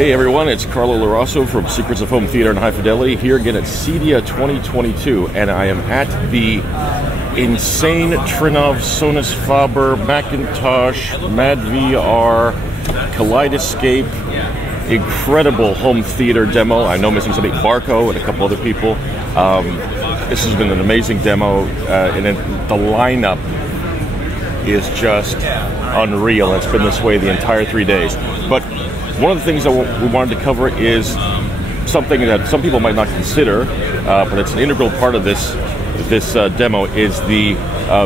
Hey everyone, it's Carlo Larasso from Secrets of Home Theater and High Fidelity here again at CEDIA 2022, and I am at the insane Trinov, Sonus Faber, Macintosh, madVR, Kaleidoscape, incredible home theater demo. I know I'm missing somebody, Barco and a couple other people. This has been an amazing demo, and then the lineup is just unreal. It's been this way the entire 3 days. But one of the things that we wanted to cover is something that some people might not consider, but it's an integral part of this demo, is the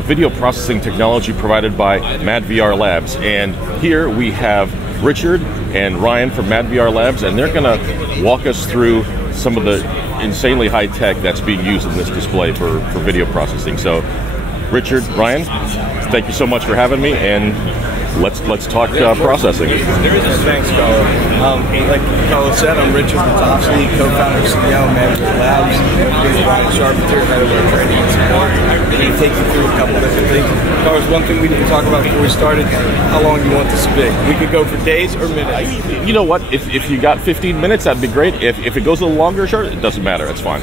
video processing technology provided by madVR Labs. And here we have Richard and Ryan from madVR Labs, and they're going to walk us through some of the insanely high tech that's being used in this display for video processing. So, Richard, Ryan, thank you so much for having me, and let's talk processing. Thanks, Carlo. Like Carlo said, I'm Richard Litofsky, co-founder and CEO of madVR Labs. Ryan Charpentier, head of our training and support. We're going to take you through a couple different things. Carlo, one thing we didn't talk about before we started: how long do you want this to be? We could go for days or minutes. You know what? If you got 15 minutes, that'd be great. If it goes a little longer or short, it doesn't matter. It's fine.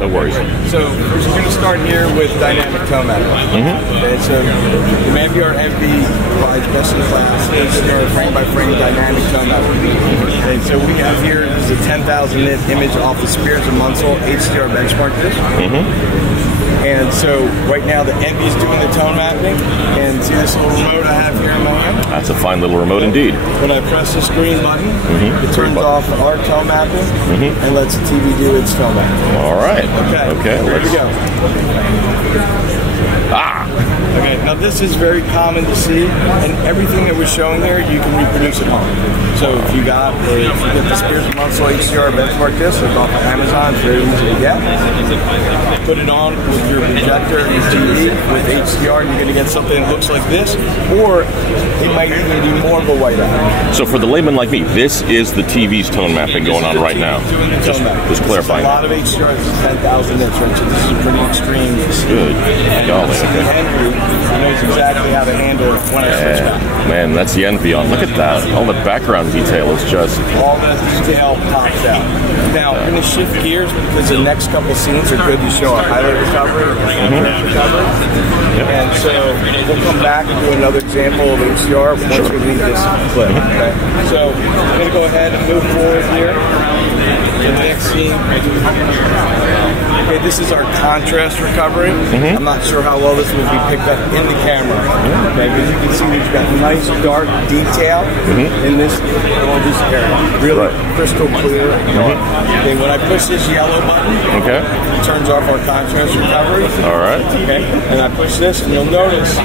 No worries. So we're going to start here with dynamic tone mapping. Okay, so the madVR MV provides best-in-class HDR frame-by-frame dynamic tone mapping. Okay, so we have here is a 10,000 nit image off the Spears and Munsell HDR benchmark disc. And so right now the MV is doing the tone mapping, and see this little remote I have here in my hand? That's a fine little remote indeed. When I press this green button, it turns off our tone mapping and lets the TV do its tone mapping. All right. Okay. Here we go. Okay, now this is very common to see, and everything that we're showing there, you can reproduce at home. So if you get the Spears and Munsell HDR benchmark disc, it's off of Amazon, it's very easy to get. Put it on with your projector and your TV with HDR, and you're going to get something that looks like this, or it might even be more of a whiteout. So for the layman like me, this is the TV's tone mapping going on right now. Just clarifying. A lot of HDR is 10,000 nits, so this is pretty extreme. Good. Golly. Knows exactly how to handle it when I switch back. Man, that's the envy on. Look at that. All the background detail is just... all the detail pops out. Now, we're going to shift gears because the next couple scenes are good to show a highlight recovery, recovery. And so we'll come back and do another example of HDR once we leave this clip. Okay? So I'm going to go ahead and move forward here. The next scene. Okay, this is our contrast recovery. I'm not sure how well this will be picked up in the camera. Okay, but you can see we've got nice dark detail in this area. Really crystal clear. Okay, when I push this yellow button, it turns off our contrast recovery. All right. Okay, and I push this, and you'll notice.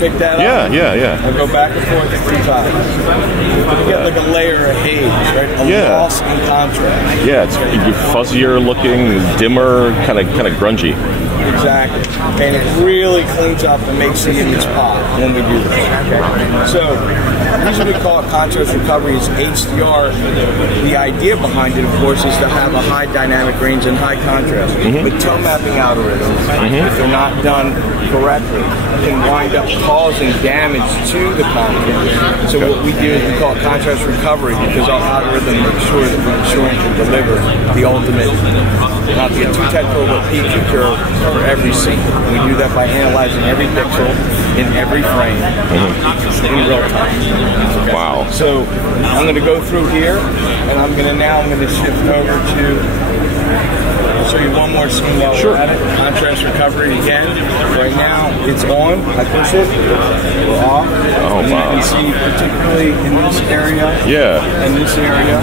Pick that up. I'll go back and forth 3 times. You get like a layer of haze, right? A loss in contrast. Yeah, it's fuzzier looking, dimmer, kind of grungy. Exactly. And it really cleans up and makes the image pop when we do this. Okay. So the reason we call it contrast recovery is HDR. The idea behind it, of course, is to have a high dynamic range and high contrast. But tone mapping algorithms, if they're not done correctly, can wind up causing damage to the content. So what we do is we call it contrast recovery, because our algorithm makes sure that we're ensuring to deliver the ultimate, not the too technical, but PQ curve for every scene. We do that by analyzing every pixel in every frame in real time. Okay. Wow. So I'm going to go through here, and I'm going to shift over to show you one more scene while we're at it. Contrast recovery again. Right now, it's on. I push it. We're off. Oh, and wow. You can see, particularly in this area, and this area,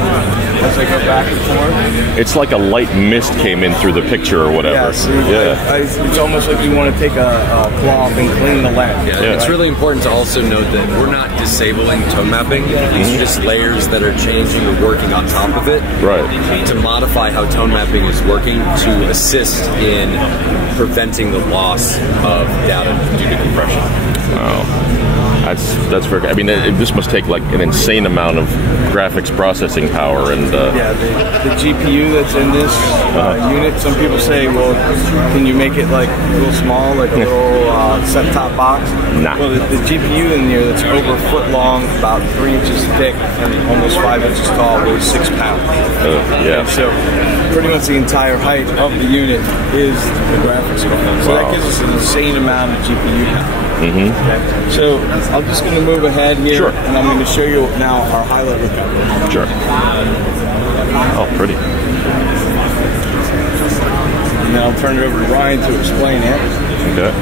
as I go back and forth. It's like a light mist came in through the picture or whatever. It's almost like you want to take a cloth and clean the lens. It's really important to also note that we're not disabling tone mapping. These are just layers that are changing or working on top of it to modify how tone mapping is working to assist in preventing the loss of data due to compression. Wow. That's very good. I mean, this must take like an insane amount of graphics processing power and. Yeah, the GPU that's in this unit. Some people say, well, can you make it like a little small, like a little set-top box? Nah. Well, the GPU in there that's over a foot long, about 3 inches thick, and almost 5 inches tall, weighs 6 pounds. Yeah. Okay, so pretty much the entire height of the unit is the graphics card. So that gives us an insane amount of GPU power. Okay. So I'm just going to move ahead here, and I'm going to show you now our highlight recovery. Sure. Oh, pretty. And then I'll turn it over to Ryan to explain it. Okay.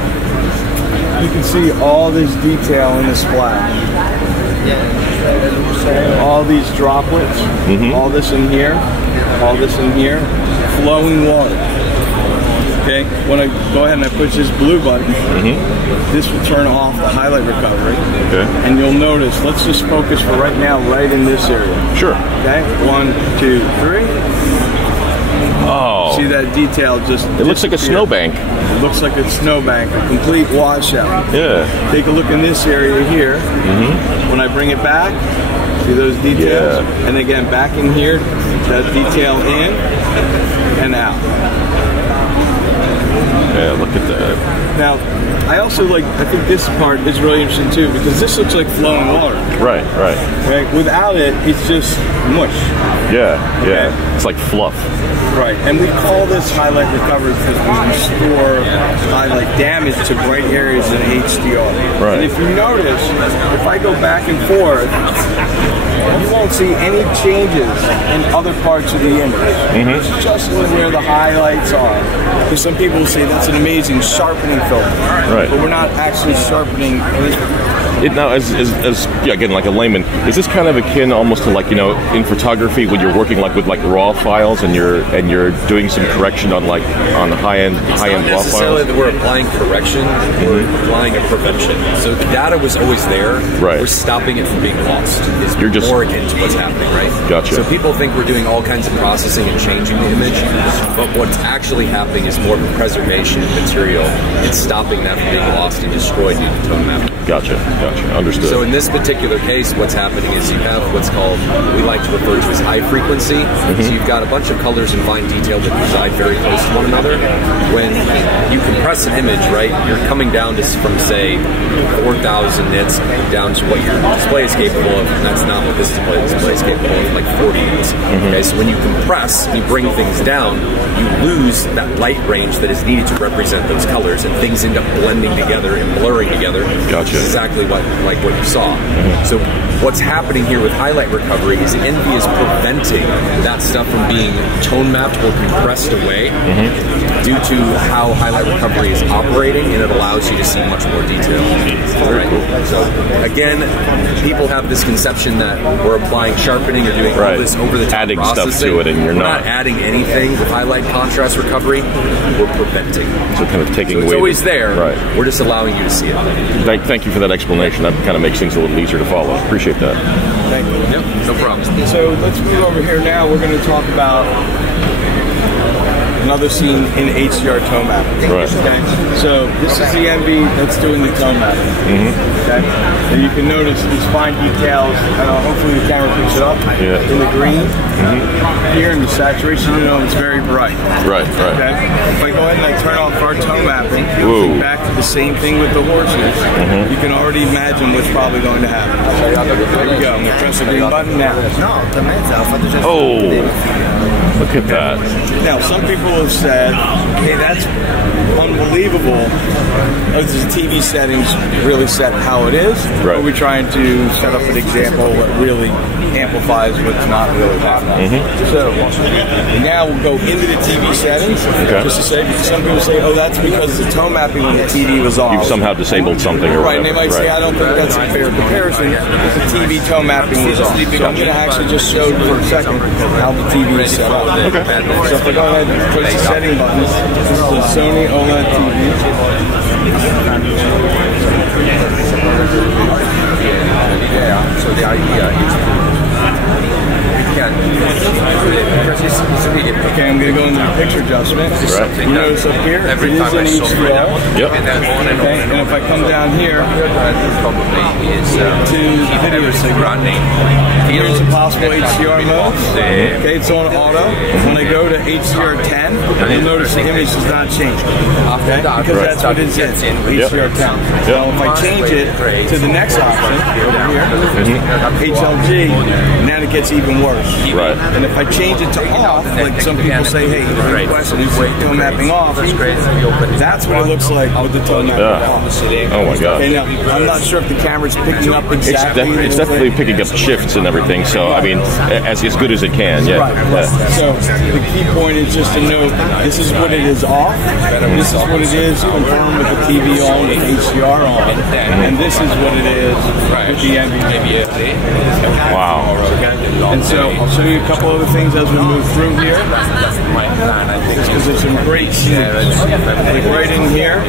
You can see all this detail in the splash. All these droplets, all this in here, flowing water. Okay, when I go ahead and I push this blue button, this will turn off the highlight recovery. Okay. And you'll notice, let's just focus for right now, right in this area. Sure. Okay, 1, 2, 3. Oh. See that detail just It looks like a snowbank. It looks like a snowbank, a complete washout. Yeah. Take a look in this area here. When I bring it back, see those details? Yeah. And again, back in here, that detail in and out. Yeah, look at that. Now, I think this part is really interesting too, because this looks like flowing water. Right. Okay? Without it, it's just mush. Yeah. It's like fluff. Right, and we call this highlight recovery because we restore highlight damage to bright areas in HDR. Right. And if you notice, if I go back and forth, you won't see any changes in other parts of the image. It's just where the highlights are. Because some people say that's an amazing sharpening filter. Right. But we're not actually sharpening anything. Now, as again, like a layman, is this kind of akin almost to like, in photography when you're working like with like raw files and you're doing some correction on the high end raw files? Not necessarily that we're applying correction, we're applying a prevention. So the data was always there. Right. We're stopping it from being lost. You're just more akin to what's happening, right? Gotcha. So people think we're doing all kinds of processing and changing the image, but what's actually happening is more of a preservation of material. It's stopping that from being lost and destroyed due to tone mapping. Gotcha. Understood. So in this particular case, what's happening is you have what's called, we like to refer to as high frequency. So you've got a bunch of colors and fine detail that reside very close to one another. When you compress an image, right, you're coming down to from say 4,000 nits down to what your display is capable of, and that's not what this display is capable of, like 40 nits. Okay, so when you compress, you bring things down, you lose that light range that is needed to represent those colors, and things end up blending together and blurring together. Gotcha. Exactly what you saw. So what's happening here with highlight recovery is NV is preventing that stuff from being tone mapped or compressed away due to how highlight recovery is operating, and it allows you to see much more detail. Right? So again, people have this conception that we're applying sharpening or doing all this over-the-top processing. Stuff to it, and you're not adding anything with highlight contrast recovery. We're preventing. So kind of taking away. It's always there. Right. We're just allowing you to see it. Thank you for that explanation. That kind of makes things a little easier to follow. Appreciate that. Thank you. Yep, no problem. So let's move over here now. We're going to talk about another scene in HDR tone mapping. Right. Okay. So this is the NV that's doing the tone mapping. Okay. And you can notice these fine details. Hopefully the camera picks it up. Yeah. In the green. Here in the saturation, it's very bright. Right. Okay. If I go ahead and I turn off our tone mapping, think back to the same thing with the horses. You can already imagine what's probably going to happen. There we go. I'm going to press the green button now. Oh, look at that. Now, some people have said, hey, that's unbelievable. The TV settings really set how it is. Right. Or we're trying to set up an example that really amplifies what's not really happening. So now we'll go into the TV settings, just to say, because some people say, oh, that's because the tone mapping when the TV was off. You've somehow disabled something or right, whatever. And they might say, I don't think that's a fair comparison because the TV tone mapping was off. So I'm going to actually just show you for a second how the TV is set up. Okay. So if I go ahead and push the setting buttons, this is the Sony OLED TV. So the idea is you can press Okay, I'm going to go into the picture adjustment. Right. You notice up here, it is an HDR. Yep. Okay, and if I come down here to video signal, here's a possible HDR mode. Okay, it's on auto. When I go to HDR 10, you'll notice the image does not change. Okay, because that's what it is in HDR 10. Now, if I change it to the next option over here, HLG, now it gets even worse. Right. And if I change it to off, like some people say, hey, the question is tone mapping off, that's what it looks like with the tone mapping off. Oh my god. Okay, now, I'm not sure if the camera's picking up exactly. It's definitely picking up shifts and everything, so I mean, as good as it can, yeah. Right. So the key point is just to note, this is what it is off, this is what it is confirmed with the TV on, with HDR on, and this is what it is with the NVDA. Wow. And so I'll show you a couple other things as we move through here, because there's some great scenes. Like right in here,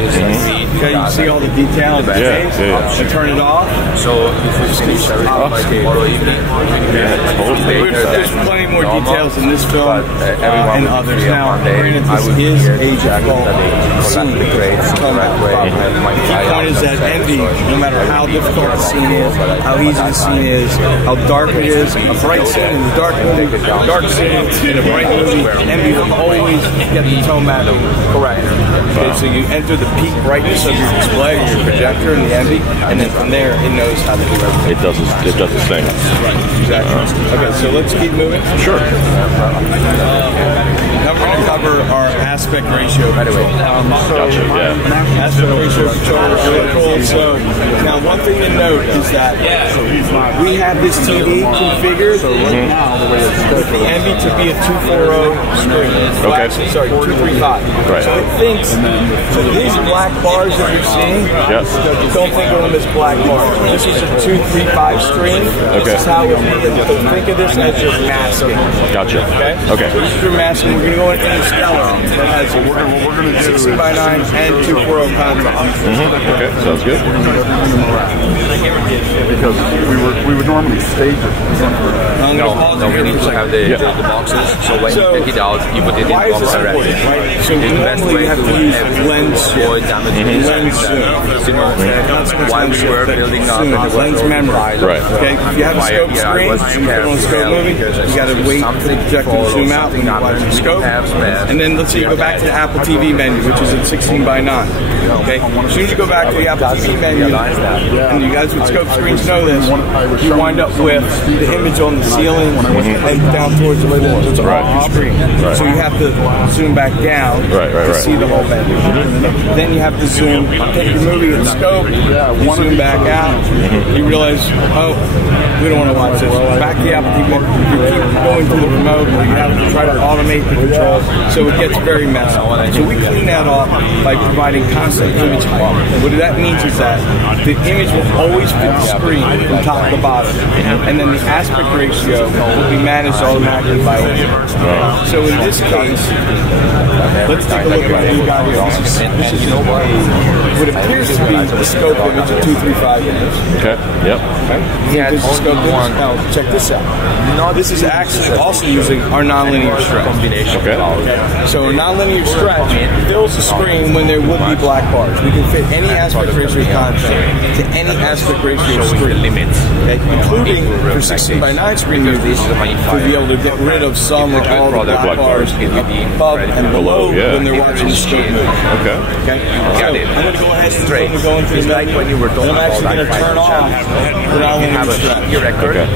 okay, you see all the detail in the face. I turn it off. So there's plenty more details in this film and others. Now, granted, this is age of scene. The key point is that envy, no matter how difficult the scene is, how easy the scene is, how dark it is, a bright scene in the dark movie, dark scene in a bright movie, envy will always get the tone mapping correct. Okay, so you enter the peak brightness of your display, your projector, and the envy, and then from there it knows how to do everything. It does its thing. Right, exactly. Okay, so let's keep moving. Sure. Now we're going to cover our aspect ratio control. Gotcha, yeah. Aspect ratio control is really cool. So now one thing to note is that we have this TV configured with the envy to be a 240 screen. Okay. Sorry, 235. Right. So it thinks, so these black bars that you're seeing, don't think of them as black bars. This is a 235 screen. Okay. This is how it would be. Think of this as just masking. Gotcha. Okay. So this is your masking. We're going to go into Interstellar that has what we're going to do 16:9 and 240 contrast. Okay, sounds good. Because we would normally stage it. No, we need to have the boxes. So when you take it out, you put it in why is this important, right? So normally you have to use lens zoom. While we were building up lens memory. Right. Okay, if you have a scope screen, you put on a scope movie, you got to wait for the projector to zoom out when you watch the scope. And then let's say you go back to the Apple TV menu, which is at 16:9. Okay, as soon as you go back to the Apple TV menu, and you guys with scope screens know this, you wind up with the image on the ceiling and down towards the living room. It's off screen. So you have to zoom back down to see the whole menu. Then you have to zoom, take your movie with the scope, you zoom back out, you realize, oh, we don't want to watch this. Back to the Apple TV menu, you keep going through the remote, or you have to try to automate the control, so it gets very messy. So we clean that off by providing constant image quality. What that means is that the image will always fit the screen from top to bottom, and then the aspect ratio will be managed automatically by it. So in this case, let's take a look at what we got here. This is what appears to be the scope image of 235 images. Okay, yep. Yeah, this is scope image. Now, check this out. This is actually also using our nonlinear stretch. Okay. So a nonlinear stretch fills the screen when there would be black bars. We can fit any aspect ratio content to any aspect ratio screen, including for 16:9 screen movies, to be able to get rid of some or all the black bars above and below when they're watching the scope movie. Okay. So I'm going to go ahead and go into the menu, and I'm actually going to turn off the nonlinear stretch. Okay.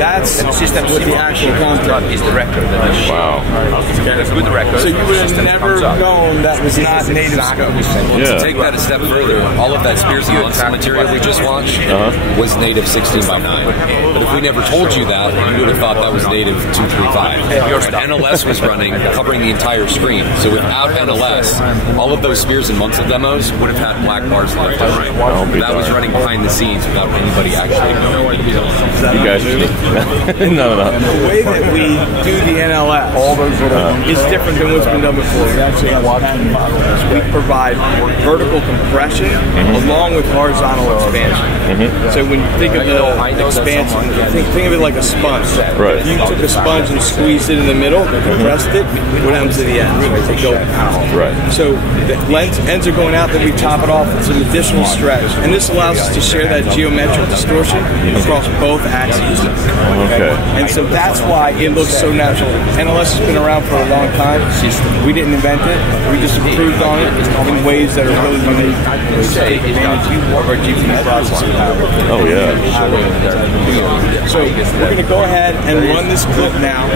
That's what the actual content is the record. Wow. With the record. So you would have never known that was not native scope. To take that a step further, all of that Spears and Munson material we just watched was native 16:9. But if we never told you that, you would have thought that was native 235. But NLS was running, covering the entire screen. So without NLS, all of those Spears and Munson demos would have had black bars left and right. That was running behind the scenes without anybody actually knowing. You guys no. The way that we do the NLS is different than what's been done before. We actually have patent models. We provide vertical compression along with horizontal expansion. So when you think of at the expansion. Think of it like a sponge. Right. If you took a sponge and squeezed it in the middle, compressed it, what happens to the ends? They go out. Right. So the ends are going out, then we top it off with some additional stretch. And this allows us to share that geometric distortion across both axes. Okay. And so that's why it looks so natural. NLS has been around for a long time. We didn't invent it. We just improved on it in ways that are really unique to take advantage of our GPU processing power. Oh, yeah. So we're going to go ahead and run this clip now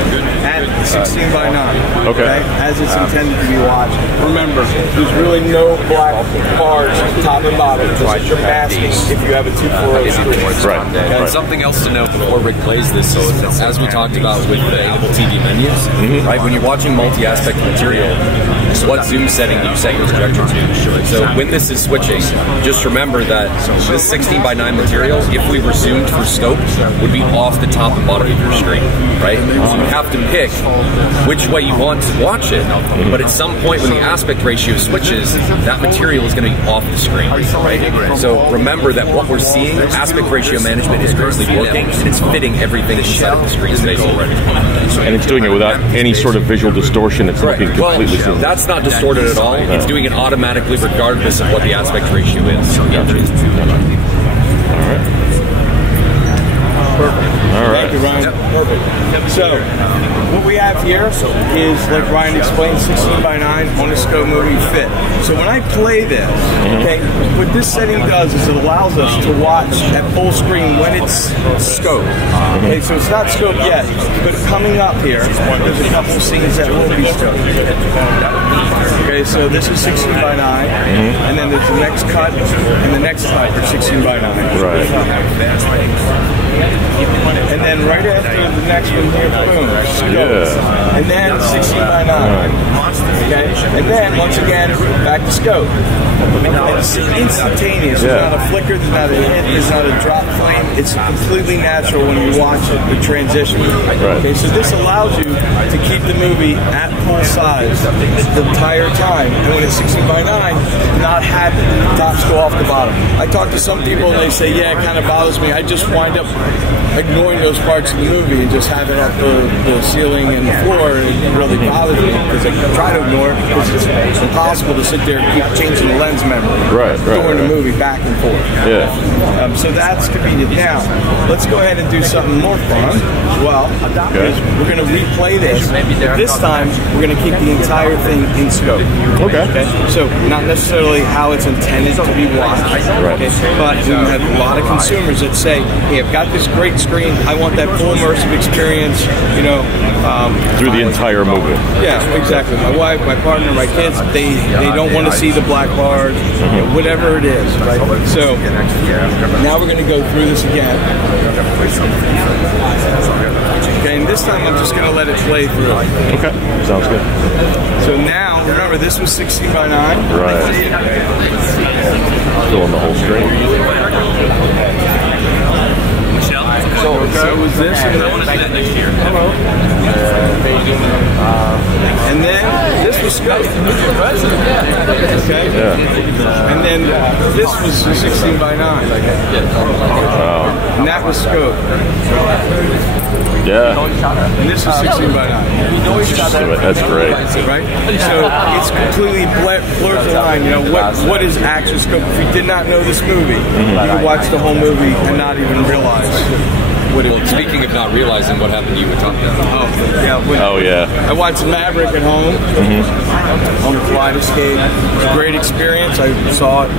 at 16 by 9. Okay. As it's intended to be watched. Remember, there's really no black bars top and bottom because you're masking if you have a 240 screen. Right. And something else to note before Rick plays this is, as we talked about with the Apple TV menus, right? When you're watching multi-aspect material, what zoom setting do you set your projector to? So when this is switching, just remember that this 16 by 9 material, if we were zoomed for scope, would be off the top and bottom of your screen, right? So you have to pick which way you want to watch it, but at some point when the aspect ratio switches, that material is going to be off the screen, right? So remember that what we're seeing, aspect ratio management is currently working, and it's fitting everything inside of the screen space already. And it's doing it without any sort of visual distortion. It's looking completely well, that's not distorted at all. It's doing it automatically regardless of what the aspect ratio is. Gotcha. All right. Perfect. All right. Thank you, Ryan. Perfect. So, what we have here is, like Ryan explained, 16 by 9 on a scope movie fit. So when I play this, okay, what this setting does is it allows us to watch at full screen when it's scoped. Okay, so it's not scoped yet, but coming up here, there's a couple scenes that will be scoped. Okay, so this is 16 by 9, and then there's the next cut, and the next cut for 16 by 9. Right. And then right after the next one here, boom, scope. And then 16 by 9. Okay? And then, once again, back to scope. And it's instantaneous. There's not a flicker, there's not a hit, there's not a drop frame. It's completely natural when you watch it, the transition. Okay, so this allows you to keep the movie at full size the entire time. And when it's 16 by 9, not have tops go off the bottom. I talk to some people and they say, yeah, it kind of bothers me. I just wind up ignoring those parts of the movie and just have it off the ceiling and the floor. It really bothers me because I try to ignore it because it's impossible to sit there and keep changing the lens memory during the movie back and forth. Yeah. So that's convenient. Now, let's go ahead and do something more fun as well. We're going to replay this. This time, we're going to keep the entire thing in scope. Okay. So not necessarily how it's intended to be watched, but we have a lot of consumers that say, hey, I've got this great screen. I want that full immersive experience, you know. Through the entire movie. Yeah, exactly. My wife, my partner, my kids, they don't want to see the black bars, you know, whatever it is, right? So now we're going to go through this again. Okay, and this time I'm just going to let it play through. Okay, sounds good. So now, remember, this was 16 by 9. Right. Still on the whole screen. So it was this, and then hello. And then this was scope. Okay. Yeah. And then this was 16 by 9. Wow. And that was scope. Yeah. And this is 16 by 9. That's great. Right? So it's completely blurs the line. You know, what is actual scope? If you did not know this movie, you could watch the whole movie and not even realize. Well, speaking of not realizing, what happened to you with Top Gun? Oh yeah. I watched Maverick at home on the Kaleidoscope. It was a great experience. I saw it,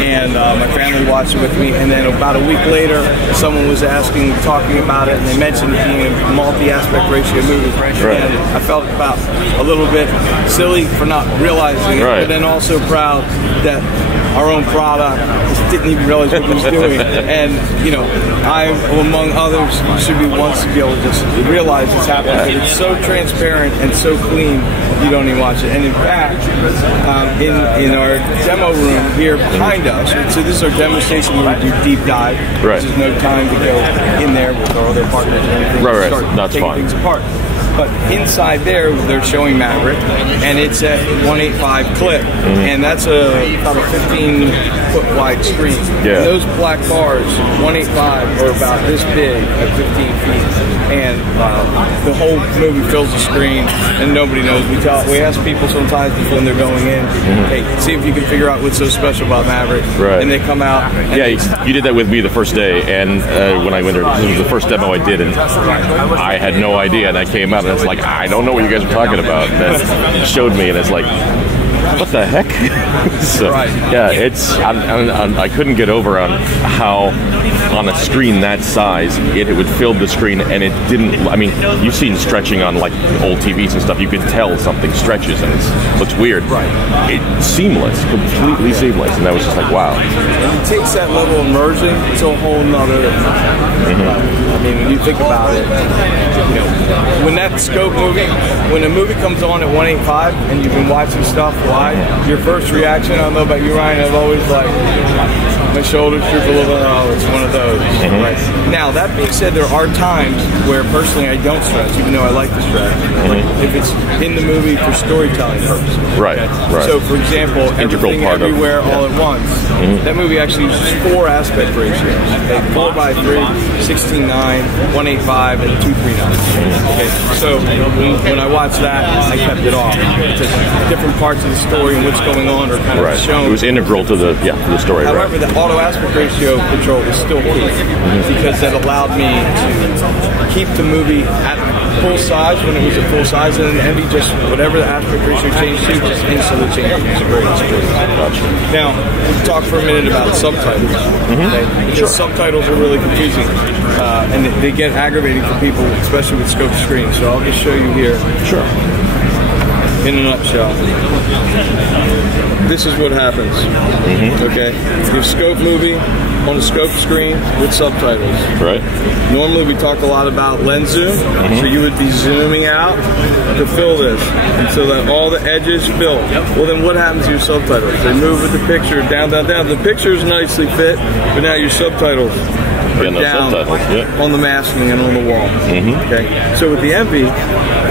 and my family watched it with me. And then about a week later, someone was talking about it, and they mentioned it being a multi-aspect ratio movie. And I felt about a little bit silly for not realizing it, but then also proud that our own product didn't even realize what it was doing. And, you know, I, among others, should be ones to be able to just realize it's happening. But it's so transparent and so clean you don't even watch it. And in fact, in our demo room here behind us, so this is our demo station where we do deep dive. Right. There's no time to go in there with our other partners or anything. Right, Start that's taking fine. things apart. But inside there, they're showing Maverick, and it's at 185 clip, and that's about a 15-foot wide screen. Yeah. And those black bars, 185, are about this big at 15 feet, and the whole movie fills the screen, and nobody knows. We ask people sometimes when they're going in, hey, see if you can figure out what's so special about Maverick, right. And they come out. And yeah, you did that with me the first day, and when I went there, this was the first demo I did, and I had no idea, and I came out and it's like, I don't know what you guys are talking about. And then showed me, and it's like, what the heck? So, yeah, it's I couldn't get over on how on a screen that size it would fill the screen, and it didn't. I mean, you've seen stretching on like old TVs and stuff. You can tell something stretches and it looks weird. Right. It's seamless, completely seamless, and that was just like, wow. It takes that level of immersion to a whole nother. I mean, when you think about it, you know, when that scope movie, when a movie comes on at 185 and you've been watching stuff live, your first reaction, I don't know about you, Ryan, I've always like, my shoulders droop a little bit, oh, it's one of those. Right? Now, that being said, there are times where personally I don't stretch, even though I like to stretch. Like if it's in the movie for storytelling purposes. Right, right. So, for example, Everything Everywhere All at Once, that movie actually uses 4 aspect ratios. Okay, 4:3, 16:9, 1:8:5, and 2:3:9. Okay, so when I watched that, I kept it off. Different parts of the story and what's going on are kind of shown. It was integral to the the story. However, the auto aspect ratio control is still key because that allowed me to keep the movie at full size when it was at full size, and then Envy just whatever the aspect ratio changed to, just instantly changed. It's a great experience. Gotcha. Now, we'll talk for a minute about subtitles. Okay? Because subtitles are really confusing, and they get aggravating for people, especially with scope screens. So I'll just show you here. Sure. In a nutshell, this is what happens. Okay, your scope movie on a scope screen with subtitles. Right. Normally we talk a lot about lens zoom, so you would be zooming out to fill this, and so that all the edges fill. Well, then what happens to your subtitles? They move with the picture down, down, down. The picture's nicely fit, but now your subtitles are down on the masking and on the wall. Okay, so with the Envy,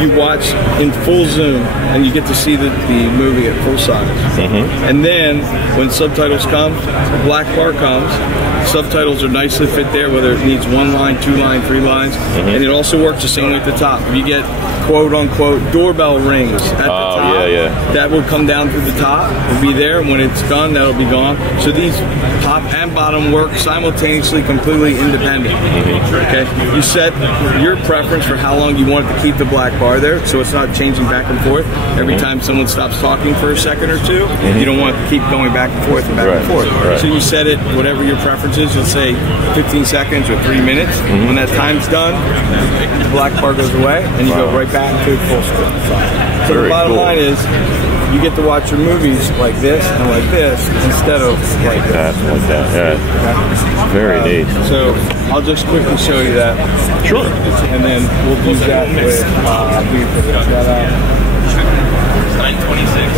you watch in full zoom and you get to see the movie at full size. And then when subtitles come, the black bar comes, subtitles are nicely fit there, whether it needs 1 line, 2 line, 3 lines, and it also works the same way at the top. If you get quote unquote doorbell rings at the top, that will come down through the top, it'll be there, and when it's done, that'll be gone. So these top and bottom work simultaneously, completely independent. Okay, you set your preference for how long you want it to keep the black bar there, so it's not changing back and forth every time someone stops talking for a second or two. You don't want to keep going back and forth and back and forth. So you set it whatever your preference is. Let's say 15 seconds or 3 minutes. When that time's done, the black bar goes away, and you go right back to full screen. So the bottom line is, you get to watch your movies like this and like this instead of like that. Like that, yeah. Very neat. So I'll just quickly show you that. Sure. And then we'll do that with 926.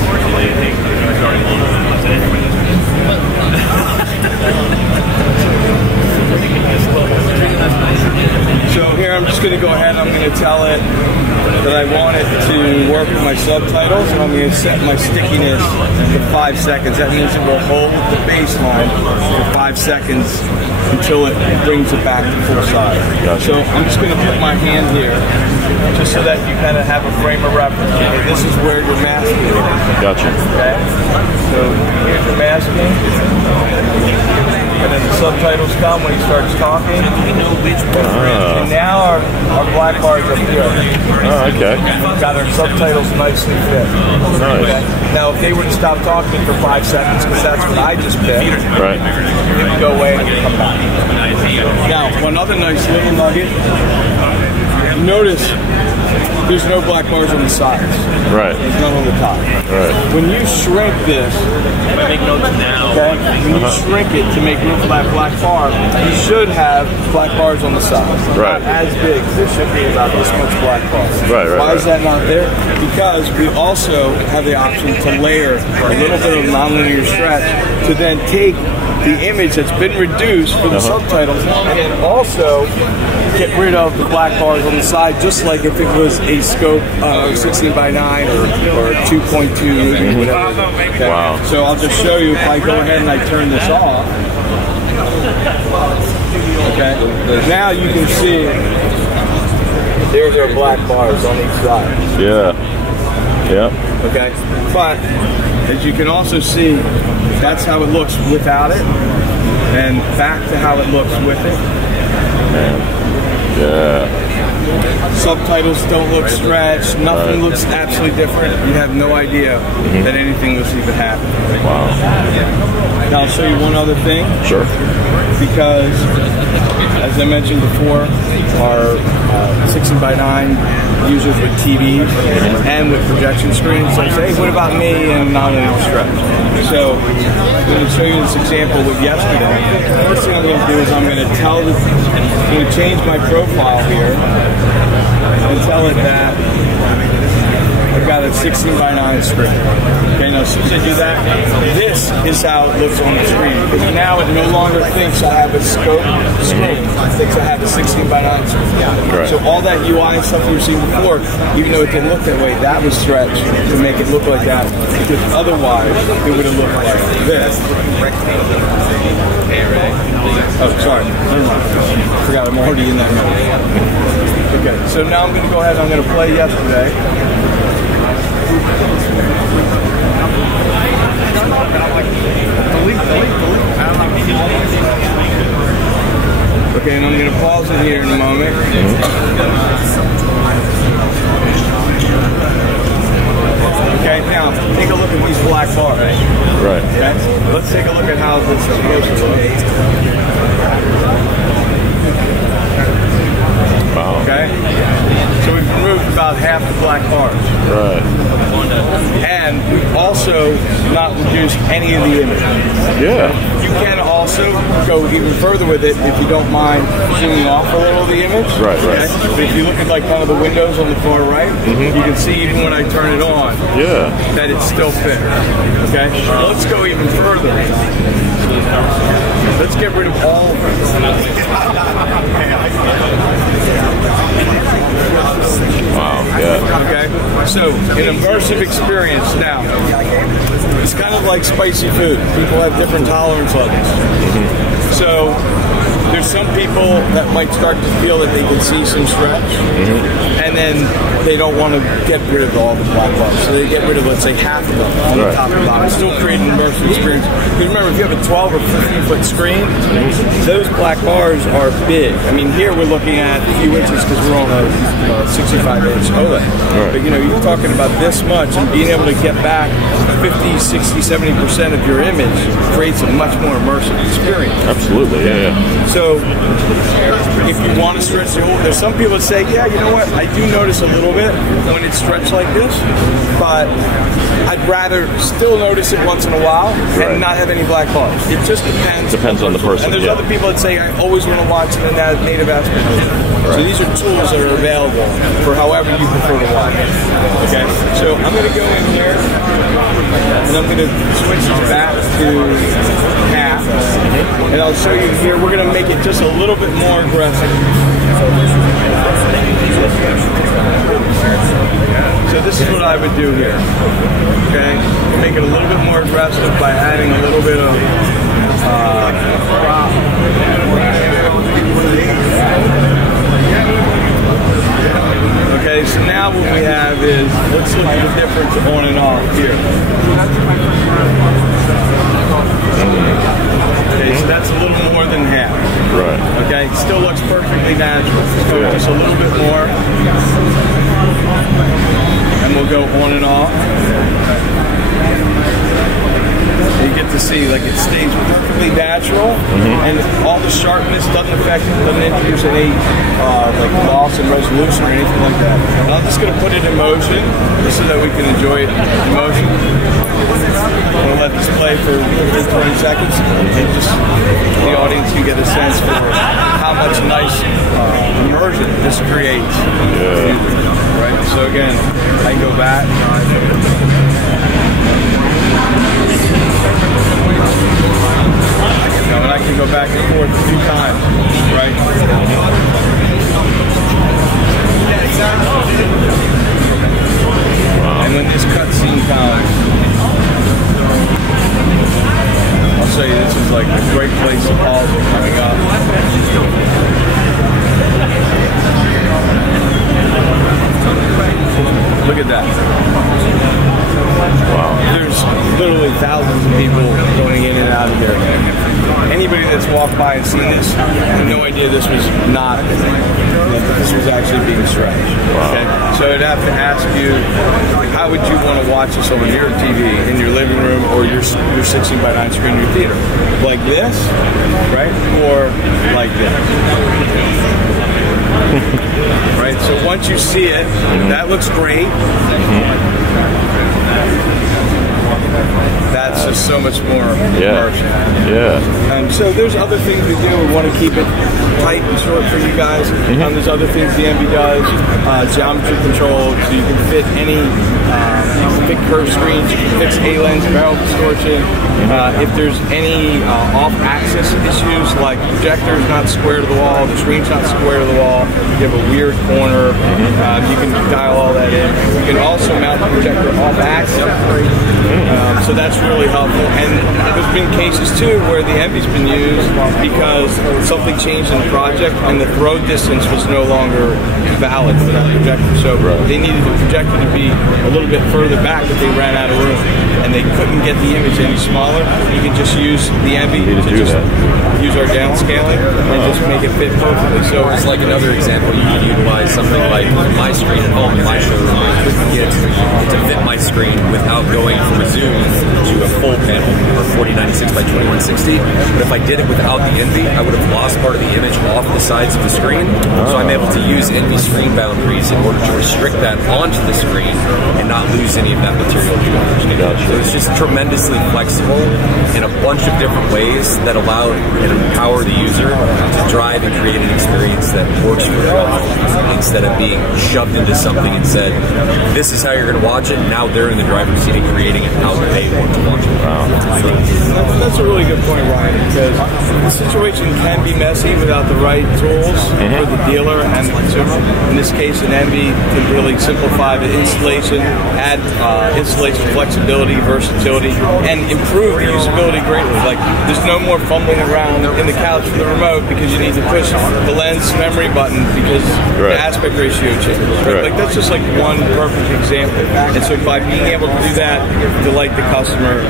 So here I'm just going to go ahead and I'm going to tell it that I want it to work with my subtitles, and I'm going to set my stickiness to 5 seconds. That means it will hold the baseline for 5 seconds until it brings it back to full size. So I'm just going to put my hand here just so that you kind of have a frame of reference. Okay, this is where you're masking. Gotcha. Okay? So here's your masking. And then the subtitles come when he starts talking. And now our black bar is up here. Oh, okay. We've got our subtitles nicely fit. Nice. Okay? Now, if they were to stop talking for 5 seconds, because that's what I just picked, it would go away and come back. Now, one other nice little nugget. Notice there's no black bars on the sides. Right. There's none on the top. Right. When you shrink this, okay, when you shrink it to make room for that black bar, you should have black bars on the sides. Right. Not as big. There should be about this much black bar. Right, right. Why is that not there? Because we also have the option to layer a little bit of nonlinear stretch to then take the image that's been reduced for the subtitles and then also get rid of the black bars on the side, just like if it was a scope 16:9 or 2.2, whatever. Okay? Wow. So I'll just show you if I go ahead and I turn this off. Okay. Now you can see there's our black bars on each side. Yeah. Yep. Okay. But as you can also see, that's how it looks without it, and back to how it looks with it. Man. Yeah. Subtitles don't look stretched. Nothing looks absolutely different. You have no idea that anything was even happening. Wow. Now I'll show you one other thing. Sure. Because, as I mentioned before, our 16:9 users with TVs and with projection screens, so say, hey, what about me and nonlinear stretch? So I'm going to show you this example with yesterday. First thing I'm going to do is I'm going to change my profile here and tell it that I've got a 16:9 screen. Okay, now as soon as I do that, this is how it looks on the screen. Because now it no longer thinks I have a scope screen. It thinks I have a 16:9 screen. Right. So all that UI and stuff we were seeing before, even though it didn't look that way, that was stretched to make it look like that. Because otherwise, it would have looked like this. Oh, sorry. Never mind. I forgot I'm already in that mode. Okay, so now I'm going to go ahead and I'm going to play yesterday. Okay, and I'm going to pause it here in a moment. Okay, now take a look at these black bars. Right. Okay, let's take a look at how this is supposed to look. Wow. Okay, so we've removed about half the black bars. Right. And we've also not reduced any of the image. Yeah. You can also go even further with it if you don't mind zooming off a little of the image. Right, right. Okay? But if you look at like one of the windows on the far right, you can see even when I turn it on, that it's still fit. Okay? Let's go even further. Let's get rid of all of it. Wow, yeah. Okay? So, an immersive experience now. It's kind of like spicy food. People have different tolerance levels. So, there's some people that might start to feel that they can see some stretch, and then they don't want to get rid of all the black bars. So they get rid of, let's say, half of them on the top and bottom. Still create an immersive experience. Because remember, if you have a 12 or 15-foot screen, those black bars are big. I mean, here we're looking at a few inches because we're on a 65-inch OLED. But, you know, you're talking about this much, and being able to get back 50, 60, 70% of your image creates a much more immersive experience. Absolutely, yeah. So, if you want to stretch the whole, there's some people that say, yeah, you know what, I do notice a little bit when it's stretched like this, but I'd rather still notice it once in a while and not have any black bars. It just depends. Depends on the person. And there's other people that say, I always want to watch in the native aspect. So these are tools that are available for however you prefer to watch. Okay, so I'm going to go in here and I'm going to switch it back to half, and I'll show you here. We're going to make it just a little bit more aggressive. So this is what I would do here. Okay, make it a little bit more aggressive by adding a little bit of crop. Okay, so now what we have is, let's look at the difference on and off here. Okay, so that's a little more than half. Right. Okay, it still looks perfectly natural. So just a little bit more. And we'll go on and off. You get to see like it stays perfectly natural, and all the sharpness doesn't affect it, doesn't introduce any like loss in resolution or anything like that. And I'm just going to put it in motion just so that we can enjoy it in motion. I'm going to let this play for 20 seconds, and just the audience can get a sense for how much nice immersion this creates. Right. So again, I go back. And I can go back and forth a few times, right? And when this cutscene comes, I'll show you, this is like a great place to pause it coming up. Look at that. Wow. There's literally thousands of people going in and out of here. Anybody that's walked by and seen this had no idea this was not, this was actually being stretched. Wow. Okay? So I'd have to ask you, how would you want to watch this over your TV in your living room or your 16:9 screen in your theater? Like this, right? Or like this? Right, so once you see it, that looks great. That's just so much more immersion. So there's other things we do. We want to keep it tight and short for you guys. There's other things the Envy does. Geometry control, so you can fit any, you can fit curved screens, you can fix A-lens, barrel distortion. If there's any off-axis issues, like projector's not square to the wall, the screen's not square to the wall, you have a weird corner, you can dial all that in. You can also mount the projector off-axis. So that's really helpful. And there's been cases too where the Envy's been used because something changed in the project and the throw distance was no longer valid for that projector. So they needed the projector to be a little bit further back, but they ran out of room and they couldn't get the image any smaller. You can just use the Envy to just use our downscaling and just make it fit perfectly. So it's like another example, you can utilize something like my screen at home in my showroom. I couldn't get to fit my screen without going from a zoom to a full panel or 4096 by 2160. But if I did it without the Envy, I would have lost part of the image off the sides of the screen. So I'm able to use Envy screen boundaries in order to restrict that onto the screen and not lose any of that material. So it's just tremendously flexible in a bunch of different ways that allow and empower the user to drive and create an experience that works for them instead of being shoved into something and said, this is how you're going to watch it. Now they're in the driver's seat and creating it how they want to watch it. That's a really good point, Ryan, because the situation can be messy without the right tools for the dealer and the consumer. In this case, an Envy can really simplify the installation, add installation flexibility, versatility, and improve the usability greatly. Like, there's no more fumbling around in the couch with the remote because you need to push the lens memory button because the aspect ratio changes. Like, that's just like one perfect example. And so by being able to do that, delight the customer,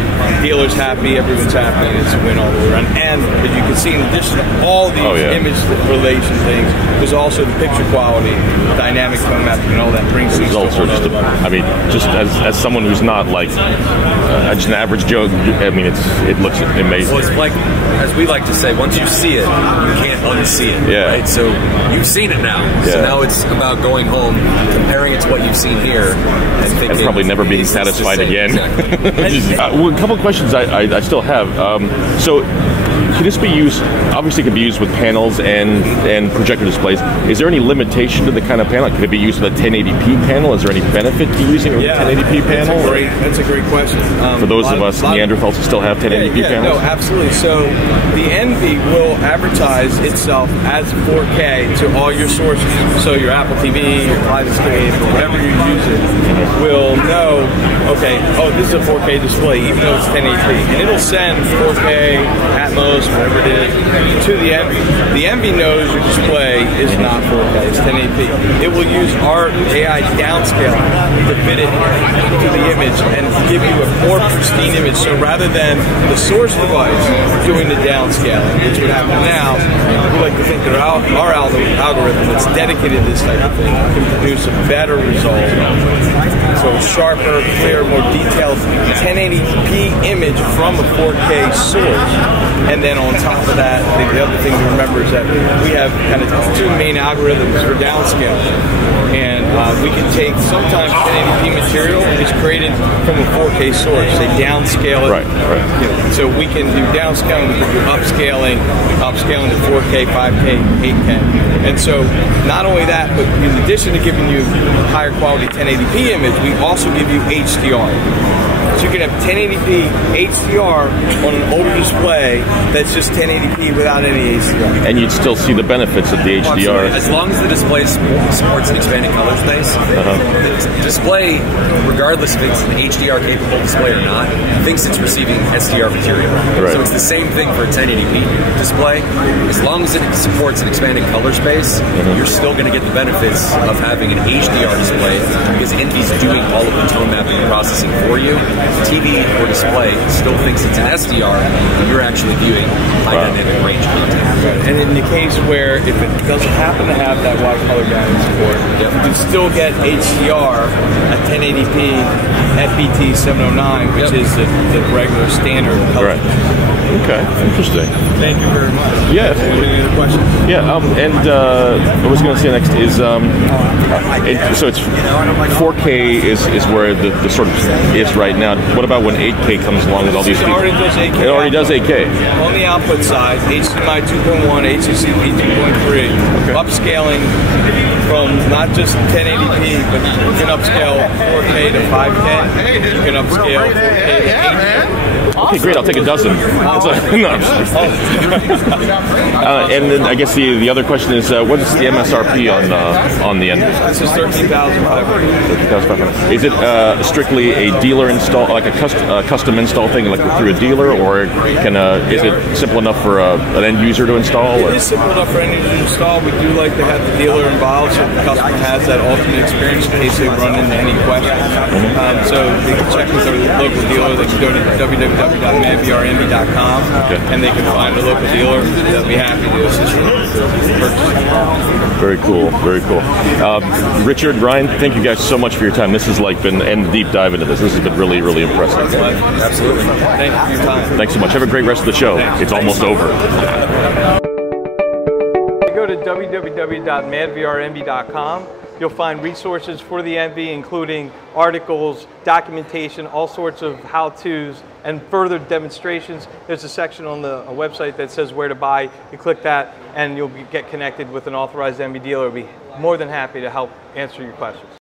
dealer's happy, everyone's happy, and it's a win all the way around. And as you can see, in addition to all these image relation things, there's also the picture quality, dynamic tone mapping, and all that brings things to a whole other level. I mean, just as someone who's not like just an average Joe, I mean, it looks amazing. Well, it's like, as we like to say, once you see it, you can't unsee it. Right? So you've seen it now. So now it's about going home, comparing it to what you've seen here, and thinking, and probably never being satisfied again. Exactly. Well, a couple of questions I still have. So, can this be used? Obviously, it can be used with panels and projector displays. Is there any limitation to the kind of panel? Could it be used with a 1080p panel? Is there any benefit to using a 1080p panel? That's a great question. For those of us Neanderthals who still have 1080p panels? No, absolutely. So the Envy will advertise itself as 4K to all your sources. So your Apple TV, your Litofsky, or whatever you're using will know, okay, oh, this is a 4K display, even though it's 1080p. And it'll send 4K, Atmos, whatever it is, to the Envy. The Envy knows your display is not 4K, it's 1080p. It will use our AI downscaling to fit it to the image and give you a more pristine image. So rather than the source device doing the downscaling, which would happen now, we like to think that our algorithm that's dedicated to this type of thing can produce a better result So sharper, clearer, more detailed 1080p image from a 4K source. And then on top of that, I think the other thing to remember is that we have kind of two main algorithms for downscaling. And we can take sometimes 1080p material is created from a 4K source. They downscale it. Right. You know, so we can do downscaling, we can do upscaling to 4K, 5K, 8K. And so not only that, but in addition to giving you higher quality 1080p image, we also give you HDR. So you can have 1080p HDR on an older display that's just 1080p without any HDR. And you'd still see the benefits of the HDR. As long as the display supports an expanded color space, the display, regardless if it's an HDR capable display or not, thinks it's receiving SDR material. Right. So it's the same thing for a 1080p display. As long as it supports an expanded color space, you're still going to get the benefits of having an HDR display because NV's doing all of the tone mapping and processing for you. TV or display still thinks it's an SDR, but you're actually viewing high dynamic range content. And in the case where if it doesn't happen to have that wide color guidance support, you can still get HDR at 1080p FBT 709, which is the regular standard color. Right. Okay, interesting. Thank you very much. Yeah. Any other questions? Yeah, I was going to say next is, so it's 4K is where the sort of is right now. What about when 8K comes along with all these people? It already does 8K. It already does 8K. On the output side, HDMI 2.1, HDCP 2.3, upscaling from not just 1080p, but you can upscale 4K to 5K. You can upscale 4K to 8K. Okay, great. I'll take a dozen. And then I guess the other question is, what is the MSRP on the end? This is $13,500. Is it strictly a dealer install, like a custom install thing, like through a dealer, or is it simple enough for an end user to install? It is simple enough for an end user to install. We do like to have the dealer involved, so the customer has that ultimate experience in case they run into any questions. So they can check with their local dealer. They can go to www.madvrnb.com and they can find a local dealer. They'll be happy to assist you with purchasing. Very cool, very cool. Richard, Ryan, thank you guys so much for your time. This has been a deep dive into this. This has been really, really impressive. Absolutely. Thank you for your time. Thanks so much. Have a great rest of the show. It's almost over. Go to www.madvrnb.com. You'll find resources for the NV, including articles, documentation, all sorts of how-tos, and further demonstrations. There's a section on the website that says where to buy. You click that, and you'll get connected with an authorized NV dealer. We'll be more than happy to help answer your questions.